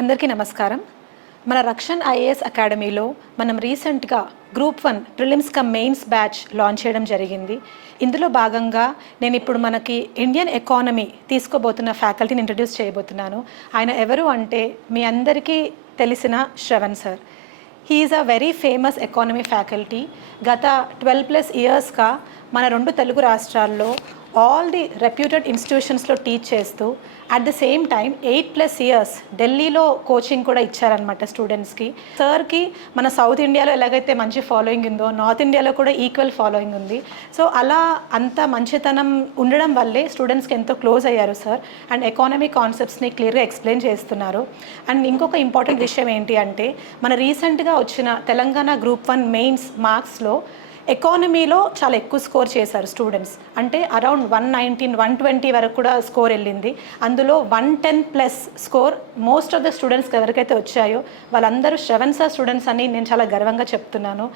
అందరికీ నమస్కారం. మన రక్షణ్ ఐఏఎస్ అకాడమీలో మనం రీసెంట్గా group 1 prelims come mains batch launch చేయడం జరిగింది. ఇందులో భాగంగా నేను ఇప్పుడు మనకి ఇండియన్ ఎకానమీ తీసుకోబోతున్న ఫ్యాకల్టీని ఇంట్రడ్యూస్ చేయబోతున్నాను. ఆయన ఎవరు అంటే మీ అందరికీ తెలిసిన Shravan sir. He is a very famous economy faculty. గత 12+ ఇయర్స్గా మన 2 తెలుగు రాష్ట్రాల్లో ఆల్ ది రెప్యూటెడ్ ఇన్స్టిట్యూషన్స్లో టీచ్ చేస్తూ at the same time 8+ years ఢిల్లీలో కోచింగ్ కూడా ఇచ్చారనమాట స్టూడెంట్స్కి. సార్కి మన సౌత్ ఇండియాలో ఎలాగైతే మంచి ఫాలోయింగ్ ఉందో నార్త్ ఇండియాలో కూడా ఈక్వల్ ఫాలోయింగ్ ఉంది. సో అలా అంత మంచితనం ఉండడం వల్లే స్టూడెంట్స్కి ఎంతో క్లోజ్ అయ్యారు సార్. అండ్ ఎకానమీ కాన్సెప్ట్స్ని క్లియర్గా ఎక్స్ప్లెయిన్ చేస్తున్నారు. అండ్ ఇంకొక ఇంపార్టెంట్ విషయం ఏంటి అంటే మన రీసెంట్గా వచ్చిన తెలంగాణ గ్రూప్ 1 మెయిన్స్ మార్క్స్లో ఎకానమీలో చాలా ఎక్కువ స్కోర్ చేశారు స్టూడెంట్స్. అంటే అరౌండ్ 119, 120 వరకు కూడా స్కోర్ వెళ్ళింది. అందులో 110+ స్కోర్ మోస్ట్ ఆఫ్ ద స్టూడెంట్స్కి ఎవరికైతే వచ్చాయో వాళ్ళందరూ శ్రవణ్ సార్ స్టూడెంట్స్ అని నేను చాలా గర్వంగా చెప్తున్నాను.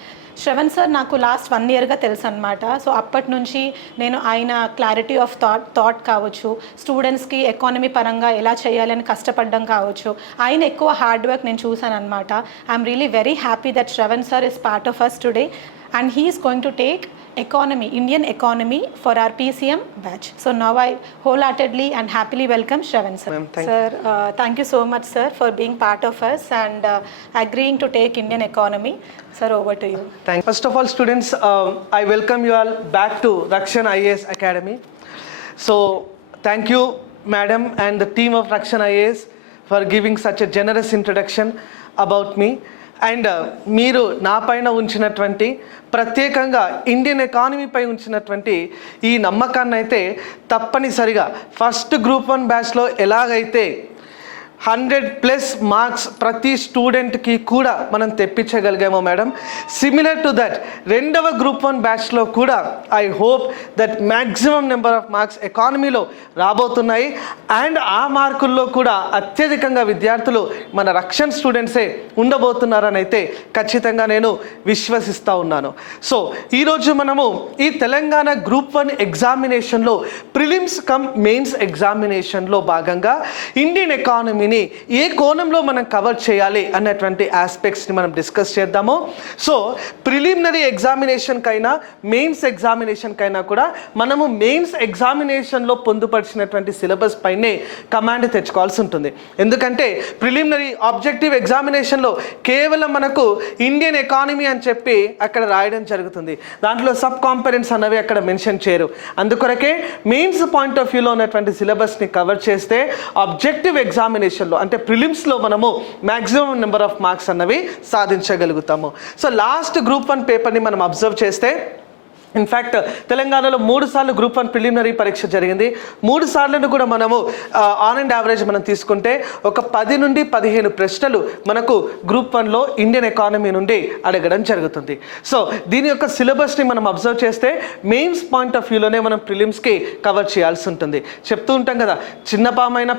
శ్రవణ్ సార్ నాకు లాస్ట్ 1 ఇయర్గా తెలుసు అనమాట. సో అప్పటి నుంచి నేను ఆయన క్లారిటీ ఆఫ్ థాట్ కావచ్చు, స్టూడెంట్స్కి ఎకానమీ పరంగా ఎలా చేయాలని కష్టపడడం కావచ్చు, ఆయన ఎక్కువ హార్డ్ వర్క్ నేను చూసాను అనమాట. I'm really very happy that Shravan sir is part of us today. And he is going to take economy, Indian economy for our PCM batch. So now I wholeheartedly and happily welcome Shravan sir. Sir, thank you so much sir for being part of us and agreeing to take Indian economy. Sir, over to you. First of all students, I welcome you all back to Rakshan IAS Academy. So thank you madam and the team of Rakshan IAS for giving such a generous introduction about me. And మీరు నా పైన ఉంచినటువంటి ప్రత్యేకంగా Indian ఎకానమీపై ఉంచినటువంటి ఈ నమ్మకాన్ని అయితే తప్పనిసరిగా ఫస్ట్ గ్రూప్ 1 బ్యాచ్లో ఎలాగైతే 100+ మార్క్స్ ప్రతి స్టూడెంట్కి కూడా మనం తెప్పించగలిగామో మేడం, సిమిలర్ టు దట్ రెండవ గ్రూప్ 1 బ్యాచ్లో కూడా I hope that maximum number of marks ఎకానమీలో రాబోతున్నాయి. అండ్ ఆ మార్కుల్లో కూడా అత్యధికంగా విద్యార్థులు మన రక్షణ్ స్టూడెంట్సే ఉండబోతున్నారని అయితే ఖచ్చితంగా నేను విశ్వసిస్తూ ఉన్నాను. సో ఈరోజు మనము ఈ తెలంగాణ గ్రూప్ 1 ఎగ్జామినేషన్లో ప్రిలిమ్స్ కమ్ మెయిన్స్ ఎగ్జామినేషన్లో భాగంగా ఇండియన్ ఎకానమీ ఏ కోణంలో మనం కవర్ చేయాలి అన్నటువంటి ఆస్పెక్ట్స్ని మనం డిస్కస్ చేద్దాము. సో ప్రిలిమినరీ ఎగ్జామినేషన్ కైనా మెయిన్స్ ఎగ్జామినేషన్ కైనా కూడా మనము మెయిన్స్ ఎగ్జామినేషన్లో పొందుపరిచినటువంటి సిలబస్ పైనే కమాండ్ తెచ్చుకోవాల్సి ఉంటుంది. ఎందుకంటే ప్రిలిమినరీ ఆబ్జెక్టివ్ ఎగ్జామినేషన్లో కేవలం మనకు ఇండియన్ ఎకానమీ అని చెప్పి అక్కడ రాయడం జరుగుతుంది. దాంట్లో సబ్ కాంపనెంట్స్ అన్నవి అక్కడ మెన్షన్ చేయరు. అందుకొరకే మెయిన్స్ పాయింట్ ఆఫ్ వ్యూలో ఉన్నటువంటి సిలబస్ని కవర్ చేస్తే ఆబ్జెక్టివ్ ఎగ్జామినేషన్ అంటే ప్రిలిమ్స్లో మనము మ్యాక్సిమం నెంబర్ ఆఫ్ మార్క్స్ అన్నవి సాధించగలుగుతాము. సో లాస్ట్ గ్రూప్ 1 పేపర్ని మనం అబ్జర్వ్ చేస్తే ఇన్ఫ్యాక్ట్ తెలంగాణలో 3 సార్లు గ్రూప్ 1 ప్రిలిమినరీ పరీక్ష జరిగింది. 3 సార్లను కూడా మనము ఆన్ అండ్ యావరేజ్ మనం తీసుకుంటే ఒక 10 నుండి 15 ప్రశ్నలు మనకు గ్రూప్ 1లో ఇండియన్ ఎకానమీ నుండి అడగడం జరుగుతుంది. సో దీని యొక్క సిలబస్ని మనం అబ్జర్వ్ చేస్తే మెయిన్స్ పాయింట్ ఆఫ్ వ్యూలోనే మనం ప్రిలిమ్స్కి కవర్ చేయాల్సి ఉంటుంది. చెప్తూ ఉంటాం కదా, చిన్న పామైనా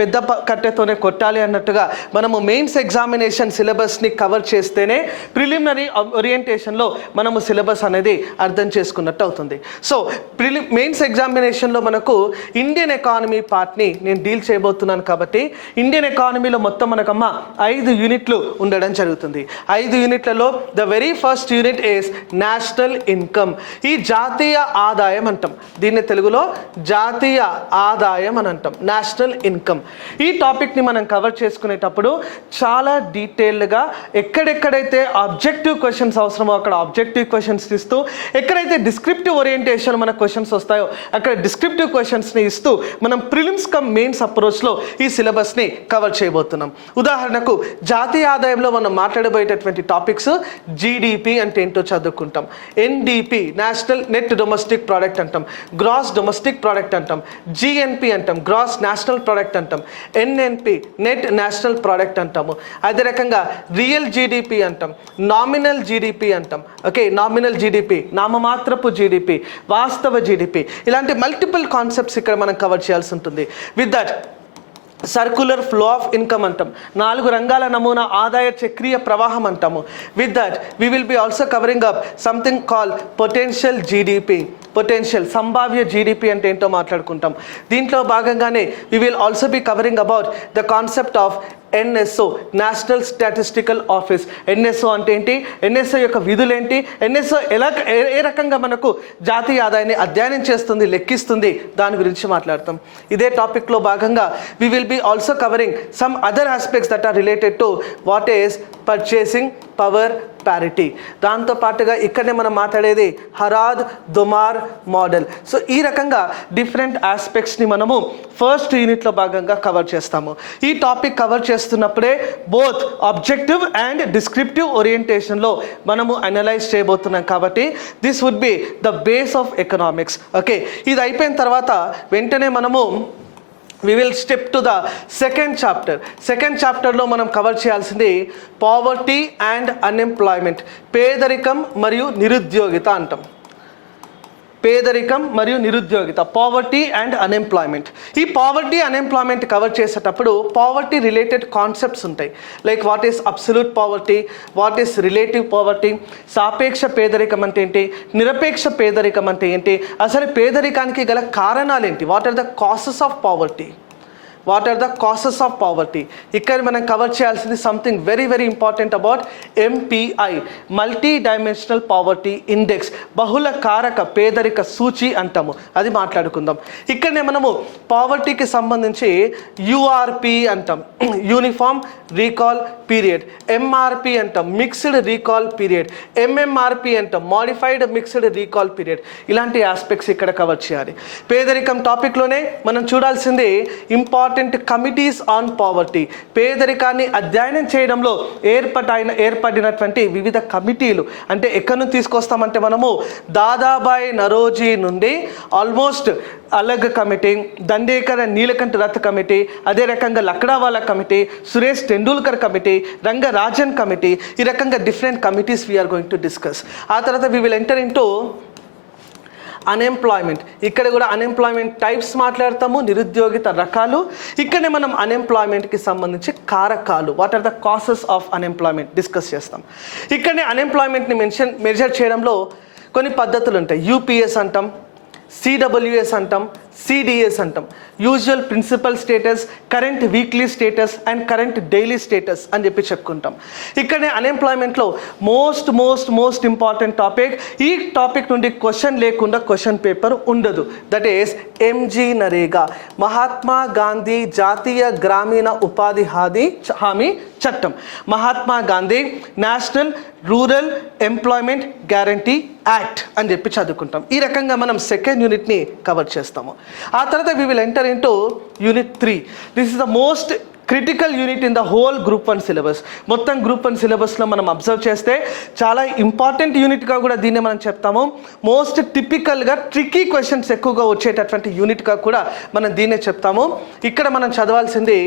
పెద్ద కట్టెతోనే కొట్టాలి అన్నట్టుగా మనము మెయిన్స్ ఎగ్జామినేషన్ సిలబస్ని కవర్ చేస్తేనే ప్రిలిమినరీ ఓరియంటేషన్లో మనము సిలబస్ అనేది అర్థం చేసుకున్నట్టు అవుతుంది. సో మెయిన్స్ ఎగ్జామినేషన్లో మనకు ఇండియన్ ఎకానమీ పార్ట్ని నేను డీల్ చేయబోతున్నాను కాబట్టి ఇండియన్ ఎకానమీలో మొత్తం మనకమ్మ 5 యూనిట్లు ఉండడం జరుగుతుంది. 5 యూనిట్లలో the very first unit is national income. ఈ జాతీయ ఆదాయం అంటాం, దీన్ని తెలుగులో జాతీయ ఆదాయం అని అంటాం, నేషనల్ ఇన్కమ్. ఈ టాపిక్ని మనం కవర్ చేసుకునేటప్పుడు చాలా డీటెయిల్డ్గా ఎక్కడెక్కడైతే ఆబ్జెక్టివ్ క్వశ్చన్స్ అవసరమో అక్కడ ఆబ్జెక్టివ్ క్వశ్చన్స్ ఇస్తూ, ఎక్కడైతే డిస్క్రిప్టివ్ ఓరియంటేషన్ మన క్వశ్చన్స్ వస్తాయో అక్కడ డిస్క్రిప్టివ్ క్వశ్చన్స్ని ఇస్తూ మనం ప్రిలిమ్స్ కమ్ మెయిన్స్ అప్రోచ్లో ఈ సిలబస్ని కవర్ చేయబోతున్నాం. ఉదాహరణకు జాతీయ ఆదాయంలో మనం మాట్లాడబోయేటటువంటి టాపిక్స్ జీడిపి అంటే ఏంటో చదువుకుంటాం, NDP national net domestic product అంటాం, గ్రాస్ డొమెస్టిక్ ప్రోడక్ట్ అంటాం, జిఎన్పి అంటాం గ్రాస్ నేషనల్ ప్రోడక్ట్ అంటాం, ఎన్ఎన్పి నెట్ నేషనల్ ప్రోడక్ట్ అంటాము. అదే రకంగా రియల్ జీడిపి అంటాం, నామినల్ జీడిపి అంటాం. ఓకే, నామినల్ జీడిపి, నామమాత్రపు జీడిపి, వాస్తవ జీడిపి, ఇలాంటి మల్టిపుల్ కాన్సెప్ట్స్ ఇక్కడ మనం కవర్ చేయాల్సి ఉంటుంది. With that circular flow of income అంటాం, 4 రంగాల నమూనా ఆదాయ చక్రీయ ప్రవాహం అంటాము. With that we will be also covering up something call potential GDP. Potential సంభావ్య జీడిపి అంటే ఏంటో మాట్లాడుకుంటాం. దీంట్లో భాగంగానే we will also be covering about the concept of NSO, national statistical office. NSO అంటే ఏంటి, ఎన్ఎస్ఓ యొక్క విధులేంటి, ఎన్ఎస్ఓ ఏ రకంగా మనకు జాతీయ ఆదాయాన్ని అధ్యయనం చేస్తుంది, లెక్కిస్తుంది, దాని గురించి మాట్లాడతాం. ఇదే టాపిక్లో భాగంగా we will be also covering some other aspects that are related to what is purchasing power parity. దాంతో పాటుగా ఇక్కడనే మనం మాట్లాడేది హరాద్ దొమార్ మోడల్. సో ఈ రకంగా డిఫరెంట్ ఆస్పెక్ట్స్ని మనము ఫస్ట్ యూనిట్లో భాగంగా కవర్ చేస్తాము. ఈ టాపిక్ కవర్ చేస్తున్నప్పుడే బోత్ ఆబ్జెక్టివ్ అండ్ డిస్క్రిప్టివ్ ఓరియంటేషన్లో మనము అనలైజ్ చేయబోతున్నాం. కాబట్టి this would be the base of economics. Okay, ఇది అయిపోయిన తర్వాత వెంటనే మనము we will step to the second chapter లో మనం కవర్ చేయాల్సింది పావర్టీ అండ్ అన్ఎంప్లాయ్మెంట్. పేదరికం మరియు నిరుద్యోగిత అంటాం. పేదరికం మరియు నిరుద్యోగిత, పావర్టీ అండ్ అన్ఎంప్లాయ్మెంట్. ఈ పావర్టీ అన్ఎంప్లాయ్మెంట్ కవర్ చేసేటప్పుడు పావర్టీ రిలేటెడ్ కాన్సెప్ట్స్ ఉంటాయి. Like what is absolute poverty, what is relative poverty, సాపేక్ష పేదరికం అంటే ఏంటి, నిరపేక్ష పేదరికం అంటే ఏంటి, అసలు పేదరికానికి గల కారణాలు ఏంటి, what are the causes of poverty, what are the causes of poverty. ఇక్కడ మనం కవర్ చేయాల్సింది something very very important about MPI, multi dimensional poverty index, బహుళ కారక పేదరిక సూచి అంటాము, అది మాట్లాడుకుందాం. ఇక్కడనే మనము పావర్టీకి సంబంధించి యూఆర్పి అంటాం, యూనిఫామ్ రీకాల్ పీరియడ్, ఎంఆర్పి అంటాం, మిక్స్డ్ రీకాల్ పీరియడ్, ఎంఎంఆర్పి అంటాం, మాడిఫైడ్ మిక్స్డ్ రీకాల్ పీరియడ్. ఇలాంటి ఆస్పెక్ట్స్ ఇక్కడ కవర్ చేయాలి. పేదరికం టాపిక్లోనే మనం చూడాల్సింది ఇంపార్టెంట్ కమిటీస్ ఆన్ పావర్టీ. పేదరికాన్ని అధ్యయనం చేయడంలో ఏర్పడినటువంటి వివిధ కమిటీలు. అంటే ఎక్కడి నుంచి తీసుకొస్తామంటే మనము దాదాబాయి నరోజీ నుండి almost Alagh committee, Dandekar Nilakantha Rath committee, అదే రకంగా Lakdawala committee, Suresh Tendulkar committee, Rangarajan committee, ఈ రకంగా different committees we're going to discuss. ఆ తర్వాత we will enter into unemployment. ఇక్కడ కూడా అన్ఎంప్లాయ్మెంట్ టైప్స్ మాట్లాడతాము, నిరుద్యోగిత రకాలు. ఇక్కడనే మనం అన్ఎంప్లాయ్మెంట్కి సంబంధించి కారకాలు, what are the causes of unemployment discuss చేస్తాం. ఇక్కడనే అన్ఎంప్లాయ్మెంట్ని మెజర్ చేయడంలో కొన్ని పద్ధతులు ఉంటాయి. యూపీఎస్ అంటాం, సిడబ్ల్యూఎస్ అంటాం, సిడిఎస్ అంటాం, usual principal status, current weekly status and current daily status అని చెప్పి చెప్పుకుంటాం. ఇక్కడనే అన్ఎంప్లాయ్మెంట్లో మోస్ట్ ఇంపార్టెంట్ టాపిక్, ఈ టాపిక్ నుండి క్వశ్చన్ లేకుండా క్వశ్చన్ పేపర్ ఉండదు. That is MG NREGA, Mahatma Gandhi జాతీయ గ్రామీణ ఉపాధి హామీ చట్టం, Mahatma Gandhi national rural employment guarantee act అని చెప్పి చదువుకుంటాం. ఈ రకంగా మనం సెకండ్ యూనిట్ని కవర్ చేస్తాము. ఆ తర్వాత we will enter into unit 3. This is the most critical unit in the whole group 1 syllabus. మొత్తం గ్రూప్ 1 సిలబస్లో మనం అబ్జర్వ్ చేస్తే చాలా ఇంపార్టెంట్ యూనిట్గా కూడా దీన్ని మనం చెప్తాము. మోస్ట్ టిపికల్గా ట్రికీ క్వశ్చన్స్ ఎక్కువగా వచ్చేటటువంటి యూనిట్గా కూడా మనం దీన్నే చెప్తాము. ఇక్కడ మనం చదవాల్సింది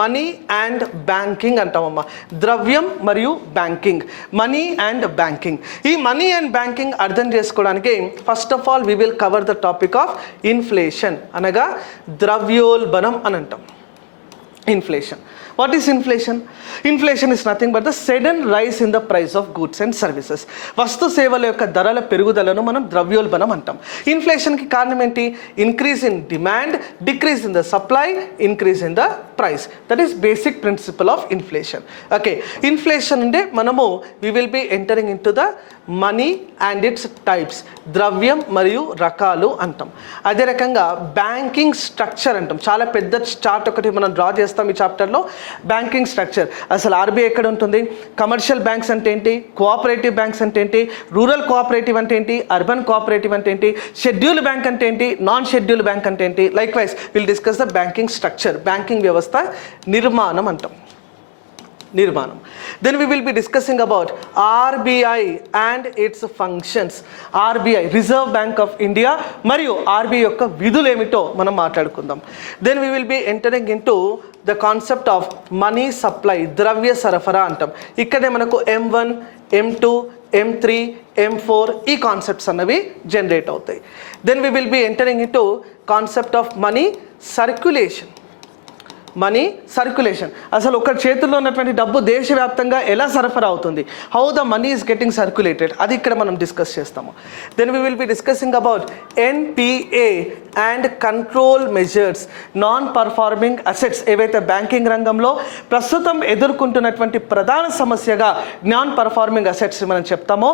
మనీ అండ్ బ్యాంకింగ్ అంటామమ్మా, ద్రవ్యం మరియు బ్యాంకింగ్, మనీ అండ్ బ్యాంకింగ్. ఈ మనీ అండ్ బ్యాంకింగ్ అర్థం చేసుకోవడానికి first of all we will cover the topic of inflation, అనగా ద్రవ్యోల్బణం అని అంటాం. Inflation. What is inflation? Inflation is nothing but the sudden rise in the price of goods and services. వస్తు సేవల యొక్క ధరల పెరుగుదలను మనం ద్రవ్యోల్బణం అంటాం. ఇన్ఫ్లేషన్కి కారణం ఏంటి? Increase in demand, decrease in the supply, increase in the price. That is basic principle of inflation. Okay, inflation అంటే మనము we will be entering into the money and its types, ద్రవ్యం మరియు రకాలు అంటాం. అదే రకంగా బ్యాంకింగ్ స్ట్రక్చర్ అంటాం. చాలా పెద్ద చార్ట్ ఒకటి మనం డ్రా చేస్తాం ఈ చాప్టర్లో. బ్యాంకింగ్ స్ట్రక్చర్, అసలు ఆర్బీఐ ఎక్కడ ఉంటుంది, కమర్షియల్ బ్యాంక్స్ అంటే ఏంటి, కోఆపరేటివ్ బ్యాంక్స్ అంటే ఏంటి, రూరల్ కోఆపరేటివ్ అంటే ఏంటి, అర్బన్ కోఆపరేటివ్ అంటే ఏంటి, షెడ్యూల్ బ్యాంక్ అంటే ఏంటి, నాన్ షెడ్యూల్ బ్యాంక్ అంటే ఏంటి. Like wise will discuss the banking structure, banking వ్యవస్థ నిర్మాణం అంటాం, నిర్మాణం. Then we will be discussing about RBI and its functions. RBI, Reserve Bank of India, మరియు RBI యొక్క విధులు ఏమిటో మనం మాట్లాడుకుందాం. Then we will be entering into the concept of money supply, ద్రవ్య సరఫరా అంటాం. ఇక్కడే మనకు M1, M2, M3, M4 ఈ కాన్సెప్ట్స్ అన్నవి జనరేట్ అవుతాయి. Then we will be entering into concept of money circulation. Money circulation, అసలు ఒక చేతుల్లో ఉన్నటువంటి డబ్బు దేశవ్యాప్తంగా ఎలా సరఫరా అవుతుంది, how the money is getting circulated, అది ఇక్కడ మనం డిస్కస్ చేస్తాము. Then we will be discussing about NPA and control measures, non performing assets, ఏవైతే బ్యాంకింగ్ రంగంలో ప్రస్తుతం ఎదుర్కొంటున్నటువంటి ప్రధాన సమస్యగా నాన్ పర్ఫార్మింగ్ అసెట్స్ మనం చెప్తామో,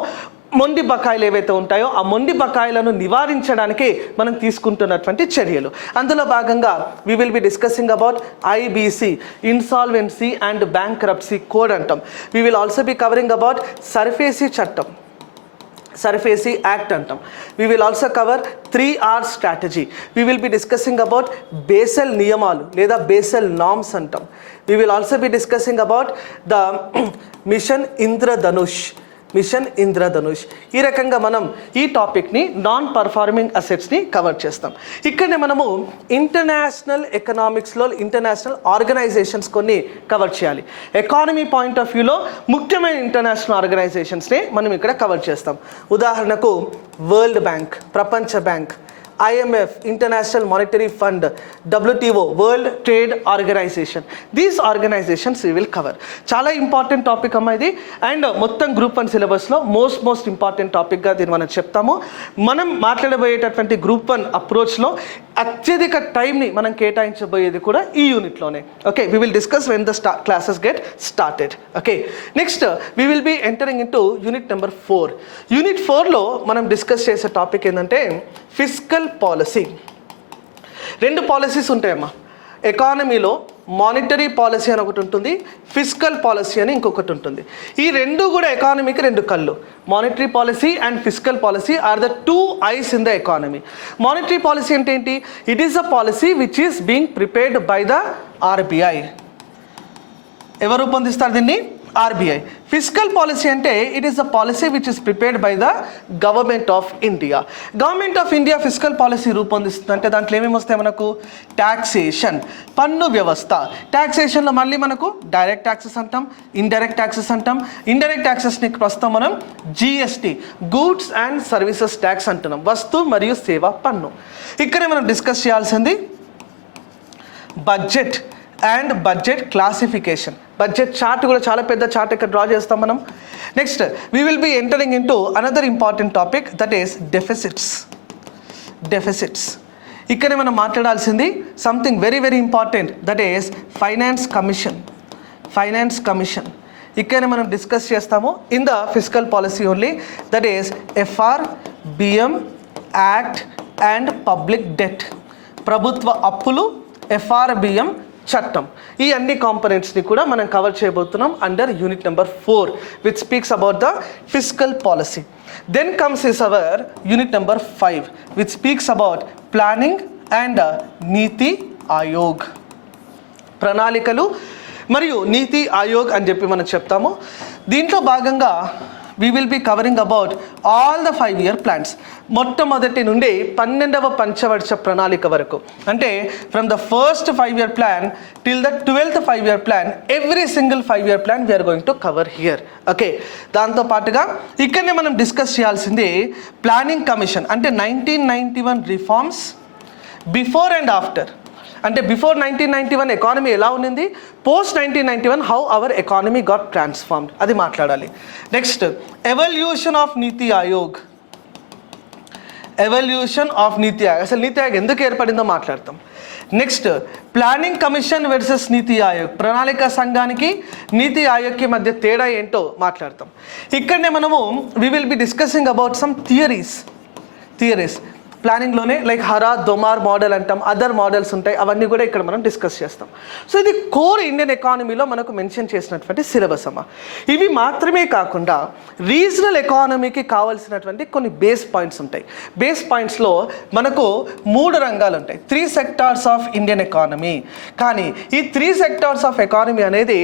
మొండి బకాయిలు ఏవైతే ఉంటాయో ఆ మొండి బకాయిలను నివారించడానికి మనం తీసుకుంటున్నటువంటి చర్యలు. అందులో భాగంగా we will be discussing about IBC, insolvency and bankruptcy code అంటాం. We will also be covering about SARFAESI చట్టం, సర్ఫేసీ యాక్ట్ అంటాం. We will also cover 3R strategy. We will be discussing about Basel నియమాలు లేదా Basel norms అంటాం. We will also be discussing about the mission Indradhanush, mission Indradhanush. ఈ రకంగా మనం ఈ టాపిక్ని నాన్ పర్ఫార్మింగ్ అసెట్స్ని కవర్ చేస్తాం. ఇక్కడనే మనము ఇంటర్నేషనల్ ఎకనామిక్స్లో ఇంటర్నేషనల్ ఆర్గనైజేషన్స్ కొన్ని కవర్ చేయాలి. ఎకానమీ పాయింట్ ఆఫ్ వ్యూలో ముఖ్యమైన ఇంటర్నేషనల్ ఆర్గనైజేషన్స్ని మనం ఇక్కడ కవర్ చేస్తాం. ఉదాహరణకు వరల్డ్ బ్యాంక్, ప్రపంచ bank, IMF, International Monetary Fund, WTO, World Trade Organization. These organizations we will cover. చాలా ఇంపార్టెంట్ టాపిక్ అమ్మా ఇది, అండ్ మొత్తం గ్రూప్ 1 సిలబస్లో మోస్ట్ ఇంపార్టెంట్ టాపిక్గా దీన్ని మనం చెప్తాము. మనం మాట్లాడబోయేటటువంటి గ్రూప్ 1 అప్రోచ్లో అత్యధిక టైంని మనం కేటాయించబోయేది కూడా ఈ యూనిట్లోనే. Okay, we will discuss when the classes get started. Okay, next we will be entering into unit number 4. Unit 4లో మనం డిస్కస్ చేసే టాపిక్ ఏంటంటే ఫిస్కల్ పాలసీ. 2 పాలసీస్ ఉంటాయమ్మా ఎకానమీలో, మానిటరీ పాలసీ అని ఒకటి ఉంటుంది, ఫిస్కల్ పాలసీ అని ఇంకొకటి ఉంటుంది. ఈ రెండు కూడా ఎకానమీకి 2 కళ్ళు. Monetary policy and fiscal policy are the 2 eyes in the economy. Monetary policy అంటే ఏంటి? It is a policy which is being prepared by the RBI. ఎవరు రూపొందిస్తారు దీన్ని? RBI. ఫిస్కల్ పాలసీ అంటే it is the policy which is prepared by the government of India. Government of India fiscal policy రూపొందిస్తుంది అంటే దాంట్లో ఏమేమి వస్తాయి మనకు? ట్యాక్సేషన్, పన్ను వ్యవస్థ. ట్యాక్సేషన్లో మళ్ళీ మనకు డైరెక్ట్ ట్యాక్సెస్ అంటాం, ఇండైరెక్ట్ ట్యాక్సెస్ అంటాం. ఇండైరెక్ట్ ట్యాక్సెస్ని ప్రస్తుతం మనం GST, goods and services tax అంటున్నాం, వస్తు మరియు సేవా పన్ను. ఇక్కడే మనం డిస్కస్ చేయాల్సింది budget and budget classification. Budget chart కూడా చాలా పెద్ద చార్ట్ ఇక్కడ డ్రా చేస్తాం మనం. Next we will be entering into another important topic, that is deficits. ఇక్కడే మనం మాట్లాడాల్సింది something very important, that is finance commission. ఇక్కడనే మనం డిస్కస్ చేస్తాము in the fiscal policy only, that is FRBM act and public debt, ప్రభుత్వ అప్పులు, FRBM చట్టం. ఈ అన్ని కాంపనెంట్స్ని కూడా మనం కవర్ చేయబోతున్నాం under unit number 4 which speaks about the fiscal policy. Then comes is our unit number 5 which speaks about planning and NITI Aayog. ప్రణాళికలు మరియు నీతి ఆయోగ్ అని చెప్పి మనం చెప్తాము. దీంట్లో భాగంగా we will be covering about all the 5-year plans. మొట్టమొదటి నుండి 12వ పంచవర్ష ప్రణాళిక వరకు, అంటే from the first 5-year plan till the 12th 5-year plan, every single 5-year plan we are going to cover here. Okay, దాంతో పాటుగా ఇక్కడనే మనం డిస్కస్ చేయాల్సింది ప్లానింగ్ కమిషన్, అంటే 1991 రిఫార్మ్స్, బిఫోర్ అండ్ ఆఫ్టర్. అంటే బిఫోర్ 1991 ఎకానమీ ఎలా ఉన్నింది, post 1991 how our economy got transformed, అది మాట్లాడాలి. నెక్స్ట్ ఎవల్యూషన్ ఆఫ్ నీతి ఆయోగ్. అసలు నీతి ఆయోగ్ ఎందుకు ఏర్పడిందో మాట్లాడతాం. నెక్స్ట్ ప్లానింగ్ కమిషన్ వర్సెస్ నీతి ఆయోగ్, ప్రణాళిక సంఘానికి నీతి ఆయోగ్కి మధ్య తేడా ఏంటో మాట్లాడతాం. ఇక్కడనే మనము we will be discussing about some theories. ప్లానింగ్లోనే లైక్ హరా దొమార్ మోడల్ అంటాం, అదర్ మోడల్స్ ఉంటాయి, అవన్నీ కూడా ఇక్కడ మనం డిస్కస్ చేస్తాం. సో ఇది కోర్ ఇండియన్ ఎకానమీలో మనకు మెన్షన్ చేసినటువంటి సిలబస్ అమ్మా. ఇవి మాత్రమే కాకుండా రీజనల్ ఎకానమీకి కావాల్సినటువంటి కొన్ని బేస్ పాయింట్స్ ఉంటాయి. బేస్ పాయింట్స్లో మనకు 3 రంగాలు ఉంటాయి, 3 సెక్టార్స్ ఆఫ్ ఇండియన్ ఎకానమీ. కానీ ఈ 3 సెక్టార్స్ ఆఫ్ ఎకానమీ అనేది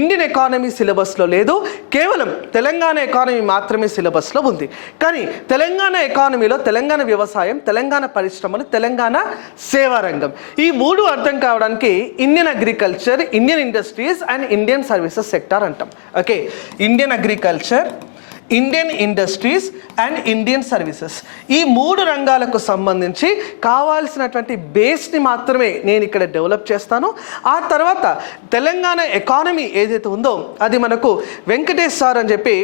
ఇండియన్ ఎకానమీ సిలబస్లో లేదు, కేవలం తెలంగాణ ఎకానమీ మాత్రమే సిలబస్లో ఉంది. కానీ తెలంగాణ ఎకానమీలో తెలంగాణ వ్యవసాయం, తెలంగాణ పరిశ్రమలు, తెలంగాణ సేవా రంగం, ఈ 3 అర్థం కావడానికి Indian agriculture, Indian industries and Indian services sector అంటాం. Okay, Indian agriculture, Indian industries and Indian services. ఈ 3 రంగాలకు సంబంధించి కావాల్సినటువంటి బేస్ని మాత్రమే నేను ఇక్కడ డెవలప్ చేస్తాను. ఆ తర్వాత తెలంగాణ ఎకానమీ ఏదైతే ఉందో అది మనకు వెంకటేష్ సార్ అని చెప్పి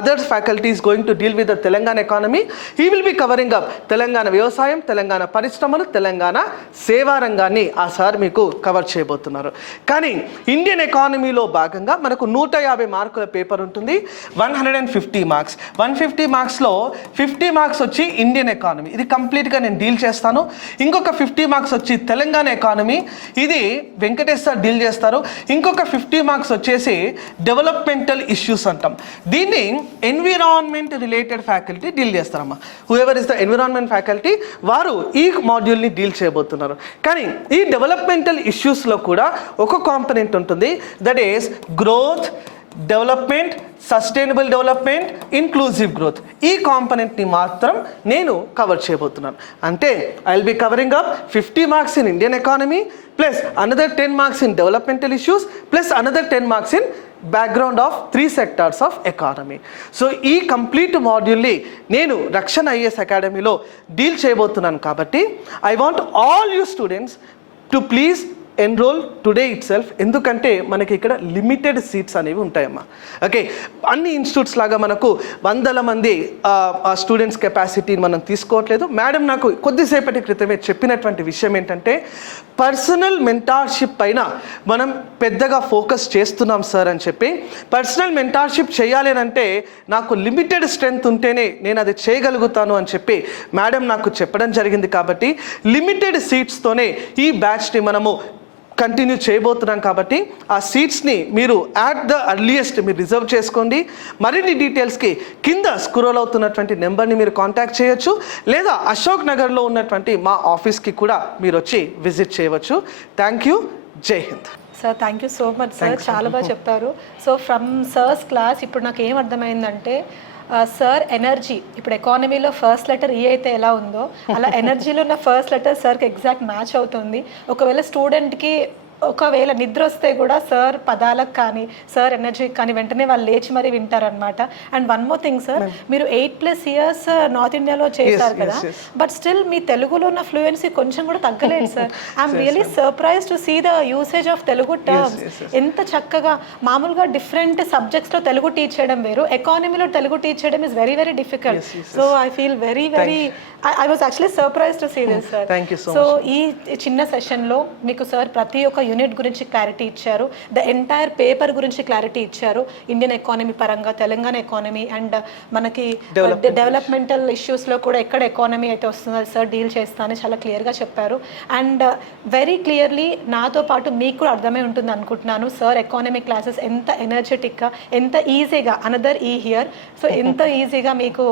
other faculty is going to deal with the Telangana economy. He will be covering up Telangana వ్యవసాయం, తెలంగాణ పరిశ్రమలు, తెలంగాణ సేవా రంగాన్ని ఆ సార్ మీకు కవర్ చేయబోతున్నారు. కానీ ఇండియన్ ఎకానమీలో భాగంగా మనకు 150 మార్కుల పేపర్ ఉంటుంది, 150 మార్క్స్. 150 మార్క్స్లో 50 మార్క్స్ వచ్చి ఇండియన్ ఎకానమీ, ఇది కంప్లీట్గా నేను డీల్ చేస్తాను. ఇంకొక 50 మార్క్స్ వచ్చి తెలంగాణ ఎకానమీ, ఇది వెంకటేష్ సార్ డీల్ చేస్తారు. ఇంకొక 50 మార్క్స్ వచ్చేసి డెవలప్మెంటల్ ఇష్యూస్ అంటాం, దీన్ని ఎన్విరాన్మెంట్ రిలేటెడ్ ఫ్యాకల్టీ డీల్ చేస్తారమ్మా. Whoever is the environment faculty వారు ఈ మాడ్యూల్ని డీల్ చేయబోతున్నారు. కానీ ఈ డెవలప్మెంటల్ ఇష్యూస్లో కూడా ఒక కాంపనెంట్ ఉంటుంది, that is growth, development, sustainable development, inclusive growth. ఈ కాంపనెంట్ని మాత్రం నేను కవర్ చేయబోతున్నాను. అంటే I will be covering up 50 marks in Indian economy plus another 10 marks in developmental issues plus another 10 marks in background of 3 sectors of economy. So ఈ complete మాడ్యూల్ని నేను రక్షణ IAS అకాడమీలో deal చేయబోతున్నాను. కాబట్టి I want all you students to please enrol today it self. ఎందుకంటే మనకి ఇక్కడ limited seats అనేవి ఉంటాయమ్మా. ఓకే, అన్ని ఇన్స్టిట్యూట్స్ లాగా మనకు 100 మంది స్టూడెంట్స్ కెపాసిటీని మనం తీసుకోవట్లేదు. మేడం నాకు కొద్దిసేపటి క్రితమే చెప్పినటువంటి విషయం ఏంటంటే పర్సనల్ మెంటార్షిప్ పైన మనం పెద్దగా ఫోకస్ చేస్తున్నాం సార్ అని చెప్పి. పర్సనల్ మెంటార్షిప్ చేయాలి అని అంటే నాకు లిమిటెడ్ స్ట్రెంగ్త్ ఉంటేనే నేను అది చేయగలుగుతాను అని చెప్పి మేడం నాకు చెప్పడం జరిగింది. కాబట్టి లిమిటెడ్ సీట్స్తోనే ఈ బ్యాచ్ని మనము కంటిన్యూ చేయబోతున్నాం. కాబట్టి ఆ సీట్స్ని మీరు యాట్ ద అర్లియస్ట్ మీరు రిజర్వ్ చేసుకోండి. మరిన్ని డీటెయిల్స్కి కింద స్క్రోల్ అవుతున్నటువంటి నెంబర్ని మీరు కాంటాక్ట్ చేయొచ్చు, లేదా అశోక్ నగర్లో ఉన్నటువంటి మా ఆఫీస్కి కూడా మీరు వచ్చి విజిట్ చేయవచ్చు. Thank you. జై Hind. Sir thank you so much sir, చాలా బాగా చెప్పారు. సో ఫ్రమ్ సర్స్ క్లాస్ ఇప్పుడు నాకు ఏం అర్థమైందంటే సార్ ఎనర్జీ ఇప్పుడు ఎకానమీలో ఫస్ట్ లెటర్ ఈ అయితే ఎలా ఉందో అలా ఎనర్జీలో ఉన్న ఫస్ట్ లెటర్ సార్కి ఎగ్జాక్ట్ మ్యాచ్ అవుతుంది. ఒకవేళ స్టూడెంట్కి ఒకవేళ నిద్ర వస్తే కూడా సార్ పదాలకు కానీ సార్ ఎనర్జీకి కానీ వెంటనే వాళ్ళు లేచి మరీ వింటారనమాట. And one more thing sir, మీరు 8+ years నార్త్ ఇండియాలో చేశారు కదా, బట్ స్టిల్ మీ తెలుగులో ఉన్న ఫ్లూయెన్సీ కొంచెం కూడా తగ్గలేదు sir. I'm really surprise to see the usage of Telugu terms. ఎంత చక్కగా, మామూలుగా డిఫరెంట్ సబ్జెక్ట్స్లో తెలుగు టీచ్ చేయడం వేరు, ఎకానమీలో తెలుగు టీచ్ చేయడం is very very difficult. So I feel very very I was actually surprise to see this sir. So ఈ చిన్న సెషన్లో మీకు సార్ ప్రతి ఒక్క యూనిట్ గురించి క్లారిటీ ఇచ్చారు, ద ఎంటైర్ పేపర్ గురించి క్లారిటీ ఇచ్చారు, ఇండియన్ ఎకానమీ పరంగా, తెలంగాణ ఎకానమీ అండ్ మనకి డెవలప్మెంటల్ ఇష్యూస్లో కూడా ఎక్కడ ఎకానమీ అయితే వస్తుందో సార్ డీల్ చేస్తానని చాలా క్లియర్గా చెప్పారు. అండ్ వెరీ క్లియర్లీ నాతో పాటు మీకు కూడా అర్థమై ఉంటుంది అనుకుంటున్నాను సార్ ఎకానమీ క్లాసెస్ ఎంత ఎనర్జెటిక్గా, ఎంత ఈజీగా, అనదర్ ఈ హియర్, సో ఎంత ఈజీగా మీకు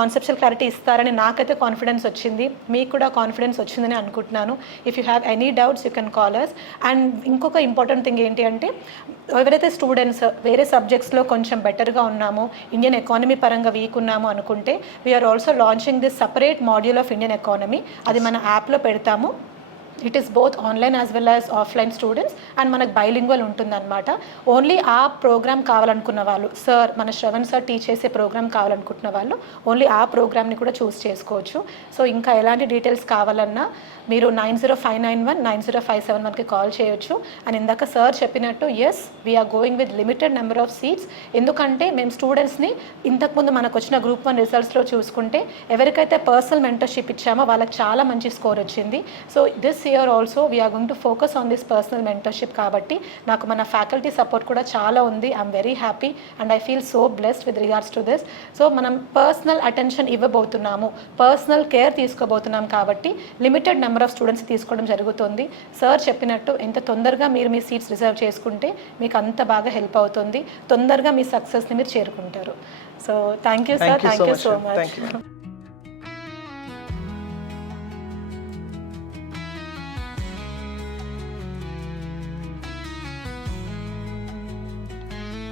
కాన్సెప్చువల్ క్లారిటీ ఇస్తారని నాకైతే కాన్ఫిడెన్స్ వచ్చింది, మీకు కూడా కాన్ఫిడెన్స్ వచ్చిందని అనుకుంటున్నాను. If you have any doubts you can call us. And ఇంకొక ఇంపార్టెంట్ థింగ్ ఏంటి అంటే ఎవరైతే స్టూడెంట్స్ వేరే సబ్జెక్ట్స్లో కొంచెం బెటర్గా ఉన్నామో, ఇండియన్ ఎకానమీ పరంగా వీక్ ఉన్నామో అనుకుంటే we're also launching this separate module of Indian economy. అది మన యాప్లో పెడతాము. It is both online as well as offline students and మనకు బైలింగ్వల్ ఉంటుందన్నమాట. ఓన్లీ ఆ ప్రోగ్రామ్ కావాలనుకున్న వాళ్ళు, సార్ మన శ్రవణ్ సార్ టీచ్ చేసే ప్రోగ్రామ్ కావాలనుకుంటున్న వాళ్ళు ఓన్లీ ఆ ప్రోగ్రామ్ని కూడా చూస్ చేసుకోవచ్చు. సో ఇంకా ఎలాంటి డీటెయిల్స్ కావాలన్నా మీరు 9059190571కి కాల్ చేయొచ్చు. అండ్ ఇందాక సార్ చెప్పినట్టు yes we're going with limited number of seats. ఎందుకంటే మేము స్టూడెంట్స్ని ఇంతకుముందు మనకు వచ్చిన గ్రూప్ 1 రిజల్ట్స్లో చూసుకుంటే ఎవరికైతే పర్సనల్ మెంటర్షిప్ ఇచ్చామో వాళ్ళకి చాలా మంచి స్కోర్ వచ్చింది. So this year also we are going to focus on this personal mentorship. కాబట్టి నాకు మన ఫ్యాకల్టీ సపోర్ట్ కూడా చాలా ఉంది. I'm very happy and I feel so blessed with regards to this. So మనం పర్సనల్ అటెన్షన్ ఇవ్వబోతున్నాము, పర్సనల్ కేర్ తీసుకోబోతున్నాం. కాబట్టి లిమిటెడ్ నెంబర్ ఆఫ్ స్టూడెంట్స్ తీసుకోవడం జరుగుతుంది. సార్ చెప్పినట్టు ఎంత తొందరగా మీరు మీ సీట్స్ రిజర్వ్ చేసుకుంటే మీకు అంత బాగా హెల్ప్ అవుతుంది, తొందరగా మీ సక్సెస్ని మీరు చేరుకుంటారు. So thank you sir, thank you so much.